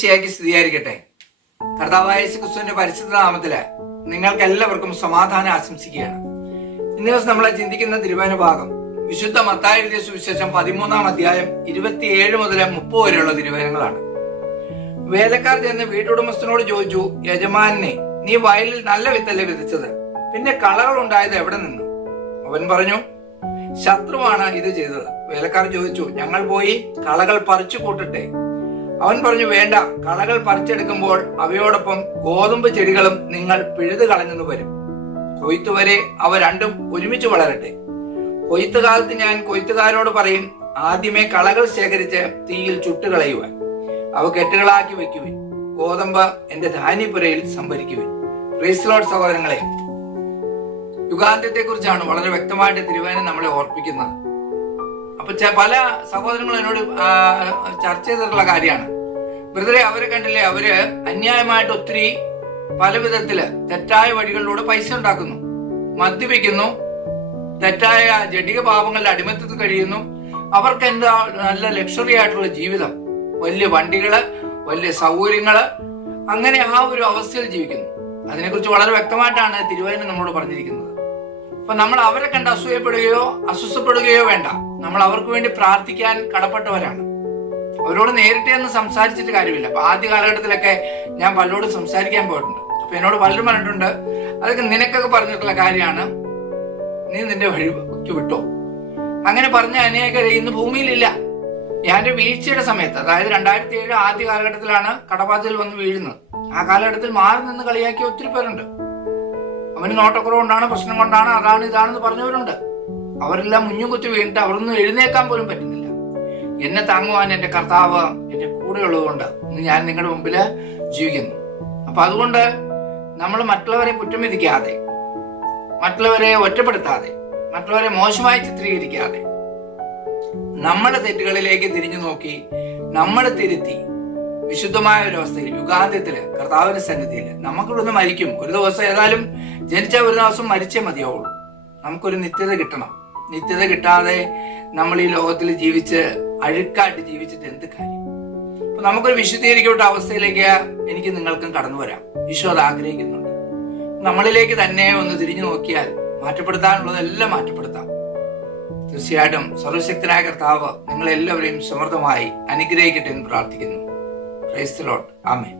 ഈശോമിശിഹായ്ക്ക് സ്തുതിയായിരിക്കട്ടെ. കർത്താവായ യേശുക്രിസ്തുവിന്റെ പരിശുദ്ധ നാമത്തില് നിങ്ങൾക്ക് എല്ലാവർക്കും സമാധാനം ആശംസിക്കുകയാണ്. ഇന്ന് ദിവസം നമ്മളെ ചിന്തിക്കുന്ന തിരുവചന ഭാഗം വിശുദ്ധ മത്തായി എഴുതിയ സുവിശേഷം 13-ാം അധ്യായം 27 മുതൽ 30 വരെയുള്ള തിരുവചനങ്ങളാണ്. വേലക്കാർ ചെന്ന് വീട്ടുടമസ്ഥനോട് ചോദിച്ചു, യജമാനെ, നീ വയലിൽ നല്ല വിത്തല്ലേ വിതച്ചത്? പിന്നെ കളകൾ ഉണ്ടായത് എവിടെ നിന്ന്? അവൻ പറഞ്ഞു, ശത്രുവാണ് ഇത് ചെയ്തത്. വേലക്കാർ ചോദിച്ചു, ഞങ്ങൾ പോയി കളകൾ പറിച്ചു കൂട്ടട്ടെ? അവൻ പറഞ്ഞു, വേണ്ട, കളകൾ പറിച്ചെടുക്കുമ്പോൾ അവയോടൊപ്പം ഗോതമ്പ് ചെടികളും നിങ്ങൾ പിഴുതു കളഞ്ഞെന്ന് വരും. കൊയ്ത്തുവരെ അവ രണ്ടും ഒരുമിച്ച് വളരട്ടെ. കൊയ്ത്തുകാലത്ത് ഞാൻ കൊയ്ത്തുകാരോട് പറയും, ആദ്യമേ കളകൾ ശേഖരിച്ച് തീയിൽ ചുട്ടുകളയുവാൻ, അവ കെട്ടുകളാക്കി വെക്കുവിൻ. ഗോതമ്പ് എന്റെ ധാന്യപ്പുരയിൽ സംഭരിക്കുവിൻ. പ്രൈസ് ദി ലോർഡ് സഹോദരങ്ങളെ, യുഗാന്ത്യത്തെ കുറിച്ചാണ് വളരെ വ്യക്തമായിട്ട് തിരുവചനം നമ്മളെ ഓർപ്പിക്കുന്നത്. അപ്പൊ പല സഹോദരങ്ങളും എന്നോട് ചർച്ച ചെയ്തിട്ടുള്ള കാര്യമാണ്. ബ്രദറെ, അവരെ കണ്ടില്ലേ, അവര് അന്യായമായിട്ട് ഒത്തിരി പല വിധത്തില് തെറ്റായ വഴികളിലൂടെ പൈസ ഉണ്ടാക്കുന്നു, മദ്യപിക്കുന്നു, തെറ്റായ ജഡിക പാപങ്ങളുടെ അടിമത്തത്തിൽ കഴിയുന്നു. അവർക്ക് എന്താ നല്ല ലക്ഷറി ആയിട്ടുള്ള ജീവിതം, വലിയ വണ്ടികള്, വലിയ സൗകര്യങ്ങള്, അങ്ങനെ ആ ഒരു അവസ്ഥയിൽ ജീവിക്കുന്നു. അതിനെക്കുറിച്ച് വളരെ വ്യക്തമായിട്ടാണ് തിരുവചനം നമ്മളോട് പറഞ്ഞിരിക്കുന്നത്. അപ്പൊ നമ്മൾ അവരെ കണ്ട് അസൂയപ്പെടുകയോ അസ്വസ്ഥപ്പെടുകയോ വേണ്ട. നമ്മൾ അവർക്ക് വേണ്ടി പ്രാർത്ഥിക്കാൻ കടപ്പെട്ടവരാണ്. അവരോട് നേരിട്ട് എന്ന് സംസാരിച്ചിട്ട് കാര്യമില്ല. അപ്പൊ ആദ്യ കാലഘട്ടത്തിലൊക്കെ ഞാൻ പലരോടും സംസാരിക്കാൻ പോയിട്ടുണ്ട്. അപ്പൊ എന്നോട് പലരും പറഞ്ഞിട്ടുണ്ട്, അതൊക്കെ നിനക്കൊക്കെ പറഞ്ഞിട്ടുള്ള കാര്യമാണ്, നീ നിന്റെ വഴിക്ക് വിട്ടോ. അങ്ങനെ പറഞ്ഞ അനേകരെ ഇന്ന് ഭൂമിയിലില്ല. ഞാൻ വീഴ്ചയുടെ സമയത്ത്, അതായത് 2007 ആദ്യ കാലഘട്ടത്തിലാണ് കടബാധ്യതയിൽ വന്ന് വീഴുന്നത്. ആ കാലഘട്ടത്തിൽ മാറി നിന്ന് കളിയാക്കിയ ഒത്തിരി പേരുണ്ട്. അവന് നോട്ടക്കുറവുകൊണ്ടാണ്, പ്രശ്നം കൊണ്ടാണ്, അതാണ് ഇതാണെന്ന് പറഞ്ഞവരുണ്ട്. അവരെല്ലാം മുഞ്ഞും കുത്തി വീണിട്ട് അവരൊന്നും എഴുന്നേക്കാൻ പോലും പറ്റുന്നില്ല. എന്നെ താങ്ങുവാൻ എന്റെ കർത്താവ് എന്റെ കൂടെ ഉള്ളതുകൊണ്ട് ഇന്ന് ഞാൻ നിങ്ങളുടെ മുമ്പില് ജീവിക്കുന്നു. അപ്പൊ അതുകൊണ്ട് നമ്മൾ മറ്റുള്ളവരെ കുറ്റം വിധിക്കാതെ, മറ്റുള്ളവരെ ഒറ്റപ്പെടുത്താതെ, മറ്റുള്ളവരെ മോശമായി ചിത്രീകരിക്കാതെ, നമ്മുടെ തെറ്റുകളിലേക്ക് തിരിഞ്ഞു നോക്കി നമ്മൾ തിരുത്തി വിശുദ്ധമായ ഒരു അവസ്ഥയിൽ യുഗാന്ത്യത്തില് കർത്താവിന്റെ സന്നിധിയില് നമുക്കിവിടുന്ന് മരിക്കും. ഒരു ദിവസം ഏതായാലും ജനിച്ച ഒരു ദിവസം മരിച്ചേ മതിയാവുള്ളൂ. നമുക്കൊരു നിത്യത കിട്ടണം. നിത്യത കിട്ടാതെ നമ്മൾ ഈ ലോകത്തിൽ ജീവിച്ച് അഴുക്കായിട്ട് ജീവിച്ചിട്ട് എന്ത് കാര്യം? അപ്പൊ നമുക്കൊരു വിശുദ്ധീകരിക്കപ്പെട്ട അവസ്ഥയിലേക്ക് എനിക്ക് നിങ്ങൾക്കും കടന്നു വരാം. ഈശോ അത് ആഗ്രഹിക്കുന്നുണ്ട്. നമ്മളിലേക്ക് തന്നെ ഒന്ന് തിരിഞ്ഞു നോക്കിയാൽ മാറ്റപ്പെടുത്താനുള്ളതെല്ലാം മാറ്റപ്പെടുത്താം. തീർച്ചയായിട്ടും സർവശക്തനായ കർത്താവ് നിങ്ങളെല്ലാവരെയും സമൃദ്ധമായി അനുഗ്രഹിക്കട്ടെ എന്ന് പ്രാർത്ഥിക്കുന്നു. Praise the Lord. ആമേൻ.